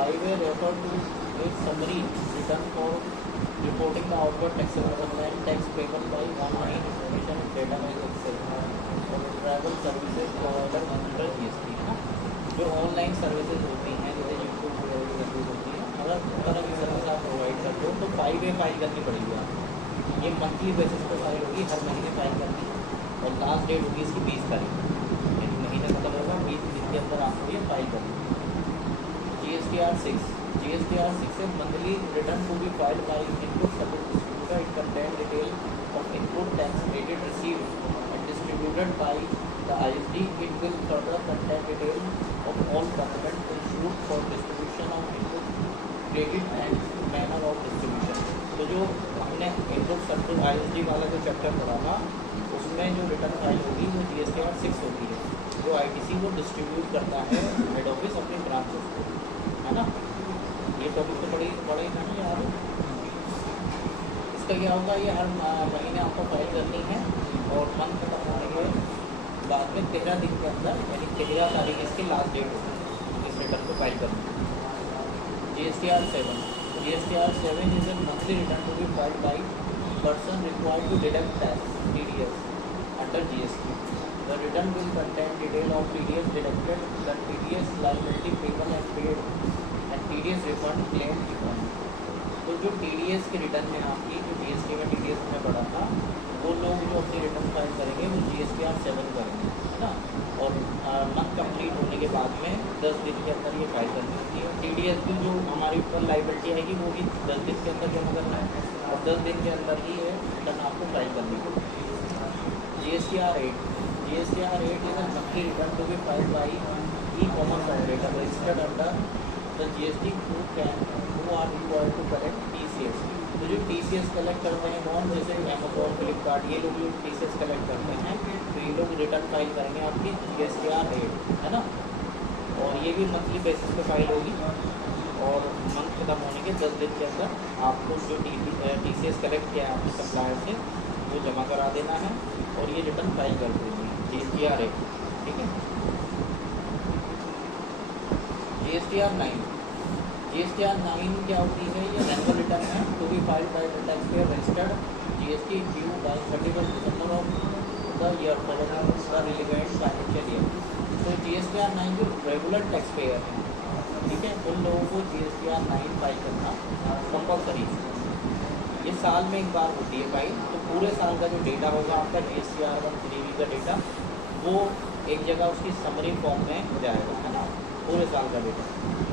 5A refer to a summary return for reporting the outward taxable and tax payable by online information and database access और travel services provider under GST है ना। जो online services होती हैं जैसे YouTube वगैरह की service होती है, अगर उस तरह की सर्विस आप प्रोवाइड करते हो तो 5A फाइल करनी पड़ेगी आपको। ये मंथली बेसिस पर फाइल होगी, हर महीने फाइल करनी है और लास्ट डेट होगी इसकी 20 तारीख, यानी महीने खत्म होगा 20 दिन के अंदर आपको ये फाइल करनी है। GSTR 6 is monthly return to be filed by input service distributor. It contains detail of input tax credit received and distributed by the ISD. It will further contain detail of all components issued for distribution of input credit and manner of distribution. तो जो हमने input service ISD वाला जो chapter पढ़ा था उसमें जो return file होगी वो GSTR 6 होती है, जो ITC वो डिस्ट्रीब्यूट करता है हेड ऑफिस अपने ब्रांचेस को, है ना। ये टॉपिक तो बड़े था ना यार। इसका क्या होगा, ये हर महीने आपको फाइल करनी है और मंथ खत्म होने के बाद में 13 दिन के अंदर, यानी 13 तारीख इसकी लास्ट डेट होगी इस रिटर्न को फाइल करनी है। GSTR 7 is a monthly return to be filed by person required to deduct tax TDS under GST. The return will contain detail of TDS deducted, the TDS liability payable and paid, and TDS refund claim refund. तो जो TDS की return है आपकी, जो GST में TDS में पड़ा था, वो लोग जो अपनी रिटर्न फाइल करेंगे वो GSTR 7 करेंगे, है ना। और मंथ कंप्लीट होने के बाद में 10 दिन के अंदर ये फाइल करनी होती है। TDS की जो हमारी ऊपर लाइबिलिटी आएगी वो भी 10 दिन के अंदर जमा करना है और 10 दिन के अंदर ही ये रिटर्न आपको फाइल करनी होगी। GSTR 8 is a monthly return to be filed by e-commerce operator registered under the GST who are required to collect TCS. तो जो TCS कलेक्ट करते हैं कौन, जैसे अमेजोन, फ्लिपकार्ट, ये लोग जो TCS कलेक्ट करते हैं तो ये लोग रिटर्न फाइल करेंगे आपकी GSTR 8, है ना। और ये भी मंथली बेसिस पे फाइल होगी और मंथ खत्म होने के 10 दिन के अंदर आपको जो TCS कलेक्ट किया है आपके सप्लायर से वो जमा करा देना है और ये रिटर्न फाइल कर देनी है GSTR 8, ठीक है। GSTR 9 क्या होती है, ये एनुअल रिटर्न है to be filed by the tax payer registered GST due by 31 December of the year following the relevant financial year. तो GSTR 9 जो रेगुलर टैक्स पेयर है, ठीक है, उन लोगों को GSTR 9 फाइल करना कंपलसरी है। ये साल में एक बार होती है फाइल, तो पूरे साल का जो डेटा होगा आपका GSTR 1 3B का डेटा वो एक जगह उसकी समरी फॉर्म में हो जाएगा, है ना। पूरे साल का डेटा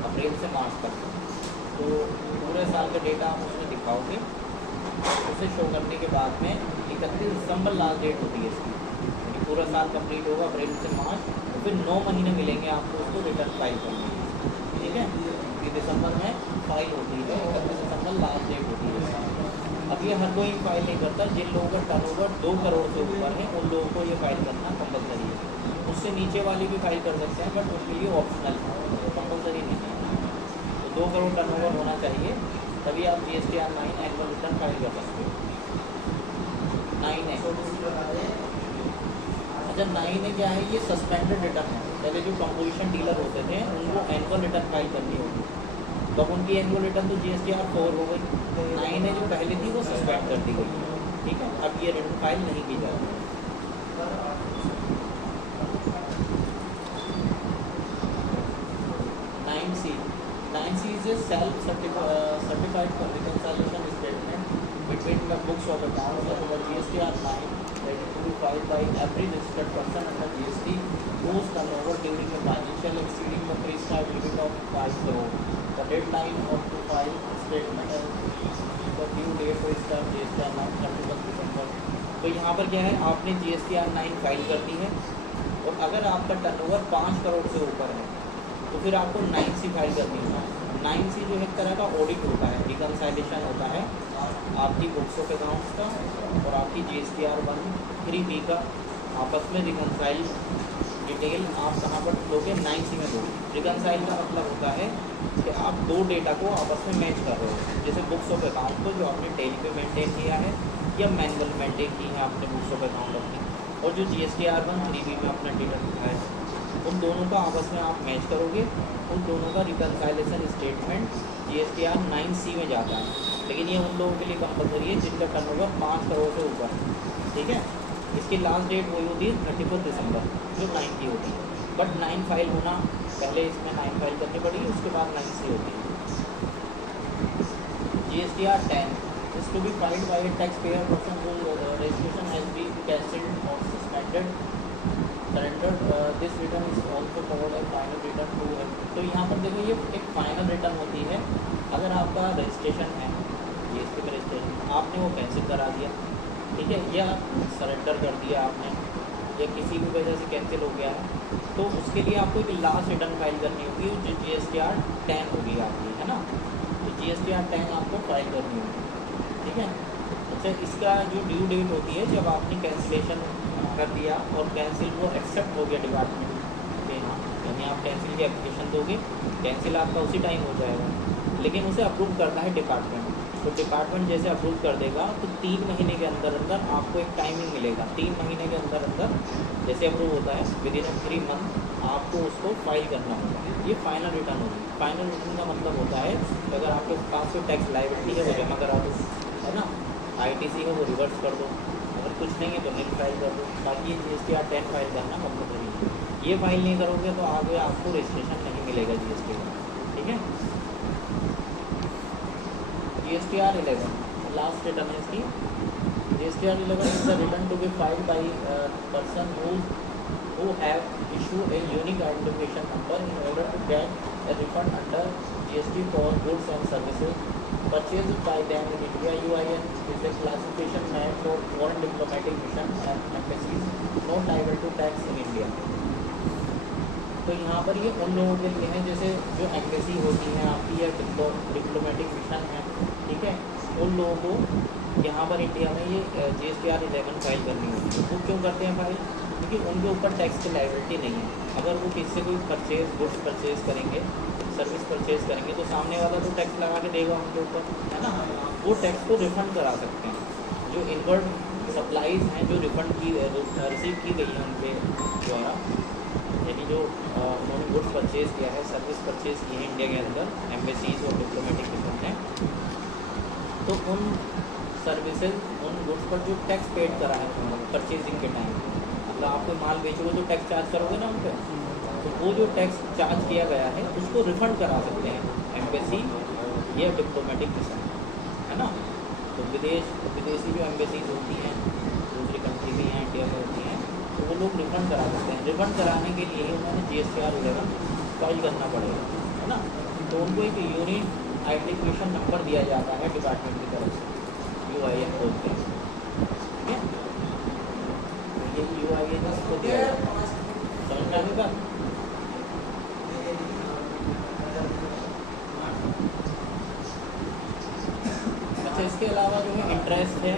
अप्रैल से मार्च तक, तो पूरे साल का डेटा आप उसमें दिखाओगे। उसे शो करने के बाद में 31 दिसंबर लास्ट डेट होती है इसकी, यानी पूरा साल कंप्लीट होगा अप्रैल से मार्च, तो फिर 9 महीने मिलेंगे आपको उसको रिटर्न फाइल करने, ठीक है। कि दिसंबर में फाइल होती है, 31 दिसंबर लास्ट डेट होती है। अब ये हर कोई फाइल नहीं करता, जिन लोगों का टर्नओवर 2 करोड़ से ऊपर है उन लोगों को ये फाइल करना कंपलसरी है। उससे नीचे वाली भी फाइल कर सकते हैं बट उसके लिए ऑप्शनल है, कंपलसरी नहीं है। तो 2 करोड़ टर्नओवर होना चाहिए तभी आप GSTR 9 एनुअल रिटर्न फाइल कर सकते हो। 9 है, अच्छा 9 है क्या है, ये सस्पेंडेड रिटर्न है। पहले जो कंपोजिशन डीलर होते थे उनको एनुअल रिटर्न फाइल करनी होगी, तो अब उनकी एनुअल रिटर्न तो GSTR 4 हो गई। 9 है जो पहले थी वो सस्पेंड कर दी गई, ठीक है। अब ये रिटर्न फाइल नहीं की जाती। 9C is a self-certified reconciliation statement between the books of accounts of the GSTR 9 that is to be filed by every registered person under GST whose turnover during the financial exceeding the prescribed limit of 5 crore. The deadline of to file statement and the due date to start GSTR 9 31 दिसंबर। तो यहाँ पर क्या है, आपने GSTR 9 file करनी है और अगर आपका टर्नओवर 5 करोड़ से ऊपर है तो फिर आपको 9C फाइल करनी है। 9C जो एक तरह का ऑडिट होता है, रिकन्साइलेशन होता है आपकी बुक्स ऑफ अकाउंट्स का और आपकी GSTR 1 3B का आपस में रिकन्साइल डिटेल आप कहाँ पर लोगे, 9C में दोगे। रिकन्साइल का मतलब होता है कि आप 2 डेटा को आपस में मैच कर रहे हो, जैसे बुक्स ऑफ अकाउंट को जो आपने टेली पे मेंटेन किया है या मैनुअल मेंटेन की है आपने बुक्स ऑफ अकाउंट अपनी, और जो GSTR 1 3B में अपना डेटा दिखा है उन दोनों का आपस में आप मैच करोगे, उन दोनों का रिकनसाइलेशन स्टेटमेंट GSTR 9C में जाता है। लेकिन ये उन लोगों के लिए कंपलसरी है जिनका टर्नओवर 5 करोड़ से ऊपर, ठीक है। इसकी लास्ट डेट वही होती है 31 दिसंबर, जो 9 की होती है। बट 9 फाइल होना, पहले इसमें 9 फाइल करनी पड़ेगी, उसके बाद 9C होती है। GSTR 10 is to be filed by a taxpayer person whose registration has been cancelled or suspended, surrendered. This return is also called a final return to है। तो यहाँ पर देखो ये एक फाइनल रिटर्न होती है अगर आपका रजिस्ट्रेशन है, GST का रजिस्ट्रेशन आपने वो कैंसिल करा दिया, ठीक है, या सरेंडर कर दिया आपने, या किसी भी वजह से कैंसिल हो गया है, तो उसके लिए आपको एक लास्ट रिटर्न फाइल करनी होगी जो GSTR 10 होगी आपकी, है ना। तो GSTR 10 आपको फाइल करनी होगी, ठीक है। अच्छा, इसका जो ड्यू डेट होती है जब आपने कैंसिलेशन कर दिया और कैंसिल वो एक्सेप्ट हो गया डिपार्टमेंट के यहाँ, यानी आप कैंसिल की एप्लीकेशन दोगे, कैंसिल आपका उसी टाइम हो जाएगा, लेकिन उसे अप्रूव करना है डिपार्टमेंट। तो डिपार्टमेंट जैसे अप्रूव कर देगा तो 3 महीने के अंदर अंदर आपको एक टाइमिंग मिलेगा, 3 महीने के अंदर अंदर जैसे अप्रूव होता है विदिन 3 मंथ आपको उसको फाइल करना होगा। ये फाइनल रिटर्न होगी। फाइनल रिटर्न का मतलब होता है अगर आपके पास कोई टैक्स लायबिलिटी है वो जमा करा दो, है ना, ITC है वो रिवर्स कर दो, अगर कुछ नहीं है तो नील फाइल कर दो। बाकी ये GSTR 10 फाइल करना कंपलसरी है। ये फाइल नहीं करोगे तो आगे आपको रजिस्ट्रेशन नहीं मिलेगा GST का, ठीक है। GSTR 11 लास्ट रिटर्न है इसकी। GSTR 11 is the return to be filed by person who have issued a unique identification number in order to get a refund under GST for goods and services purchased by them in India. UIN is a classification made for foreign diplomatic mission and embassies not liable to tax in India. तो यहाँ पर ये उन लोगों के लिए है जैसे जो एम्बेसी होती है आपकी या डिप्लोमेटिक मिशन है, ठीक है, उन लोगों को यहाँ पर इंडिया में ये GSTR 11 फाइल करनी होती है। वो क्यों करते हैं फाइल? क्योंकि उनके ऊपर टैक्स की लायबिलिटी नहीं है। अगर वो किसी से कोई परचेज गुड्स परचेज करेंगे, सर्विस परचेज करेंगे, तो सामने वाला तो टैक्स लगा के देगा उनके ऊपर, है ना। वो टैक्स को रिफंड करा सकते हैं। जो इनवर्ड सप्लाईज हैं जो रिफंड की रिसीव की गई है उनके द्वारा, यानी जो उन्होंने गुड्स परचेज़ किया है, सर्विस परचेज़ की है इंडिया के अंदर, एम्बेसीज और डिप्लोमेटिक मिशन है, तो उन सर्विसेज उन गुड्स पर जो टैक्स पेड करा है परचेजिंग के टाइम, मतलब आप कोई माल बेचोगे तो टैक्स चार्ज करोगे ना उन पर, तो वो जो टैक्स चार्ज किया गया है उसको रिफंड करा सकते हैं एम्बेसी या डिप्लोमेटिक मिशन, है ना। तो विदेशी जो एम्बेसीज होती हैं दूसरी कंट्री में या इंडिया में होती हैं, तो वो लोग रिफंड करा सकते हैं। रिफंड कराने के लिए उन्होंने GSTR 11 फाइल करना पड़ेगा, है ना। तो उनको एक यूनिक आइडेंटिफिकेशन नंबर दिया जाता है डिपार्टमेंट की तरफ से, UIN बोलते हैं, ठीक है। ये UIN इसको दिया जाता है, समझ में आएगा। अच्छा, इसके अलावा जो है इंटरेस्ट है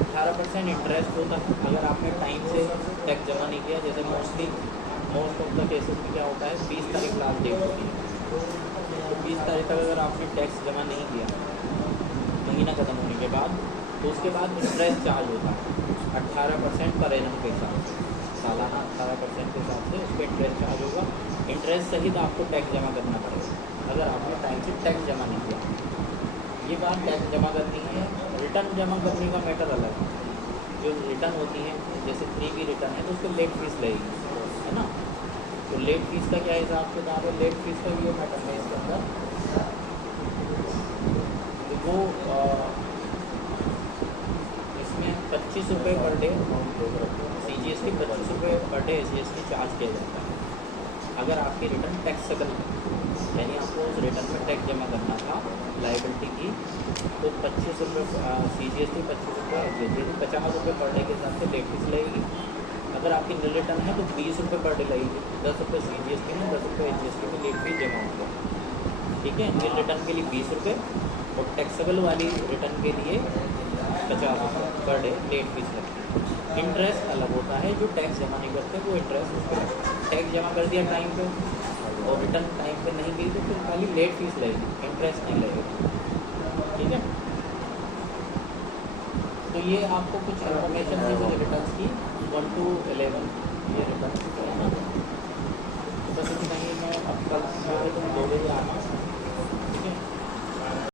18% इंटरेस्ट होता है अगर आपने टाइम से टैक्स जमा नहीं किया। जैसे मोस्ट ऑफ द केसेस में क्या होता है 20 तारीख लास्ट डेट होती है, तो 20 तारीख तक अगर आपने टैक्स जमा नहीं किया महीना ख़त्म होने के बाद, तो उसके बाद इंटरेस्ट चार्ज होता है 18% पर एनम के हिसाब से, सालाना 18% के हिसाब से उस पर इंटरेस्ट चार्ज होगा। इंटरेस्ट सहित आपको टैक्स जमा करना पड़ेगा अगर आपने टाइम से टैक्स जमा नहीं किया। ये बात टैक्स जमा करनी है। रिटर्न जमा करने का मैटर अलग है। जो रिटर्न होती है जैसे 3B रिटर्न है तो उसको लेट फीस लगेगी, है ना। तो लेट फीस का क्या हिसाब किताब है? लेट फीस का ये मैटर है इसके अंदर, वो इसमें 25 रुपये पर डे CGST, 25 रुपये पर डे SGST चार्ज किया जाता है अगर आपकी रिटर्न टैक्सेबल है, यानी आपको उस रिटर्न में टैक्स जमा करना था लाइबिलिटी की, तो 25 रुपये CGST, 25 रुपये SGST, 50 रुपये पर डे के हिसाब से लेट फीस लगेगी। अगर आपकी नील रिटर्न है तो 20 रुपये पर डे लगेगी, 10 रुपये CGST में, 10 रुपये SGST में लेट फीस जमा होगा, ठीक है। नील रिटर्न के लिए 20 रुपये और टैक्सेबल वाली रिटर्न के लिए 50 रुपये पर डे लेट फीस लगती है। इंटरेस्ट अलग होता है, जो टैक्स जमा नहीं करते वो इंटरेस्ट, उस पर टैक्स जमा कर दिया टाइम पे और रिटर्न टाइम पे नहीं गई तो फिर खाली लेट फीस लगेगी, इंटरेस्ट नहीं लगेगा, ठीक है। तो ये आपको कुछ इन्फॉर्मेशन थी मुझे रिटर्न की 1 to 11 ये रिटर्न है ना। बस इतना ही मैं अब कल जो है तुम 2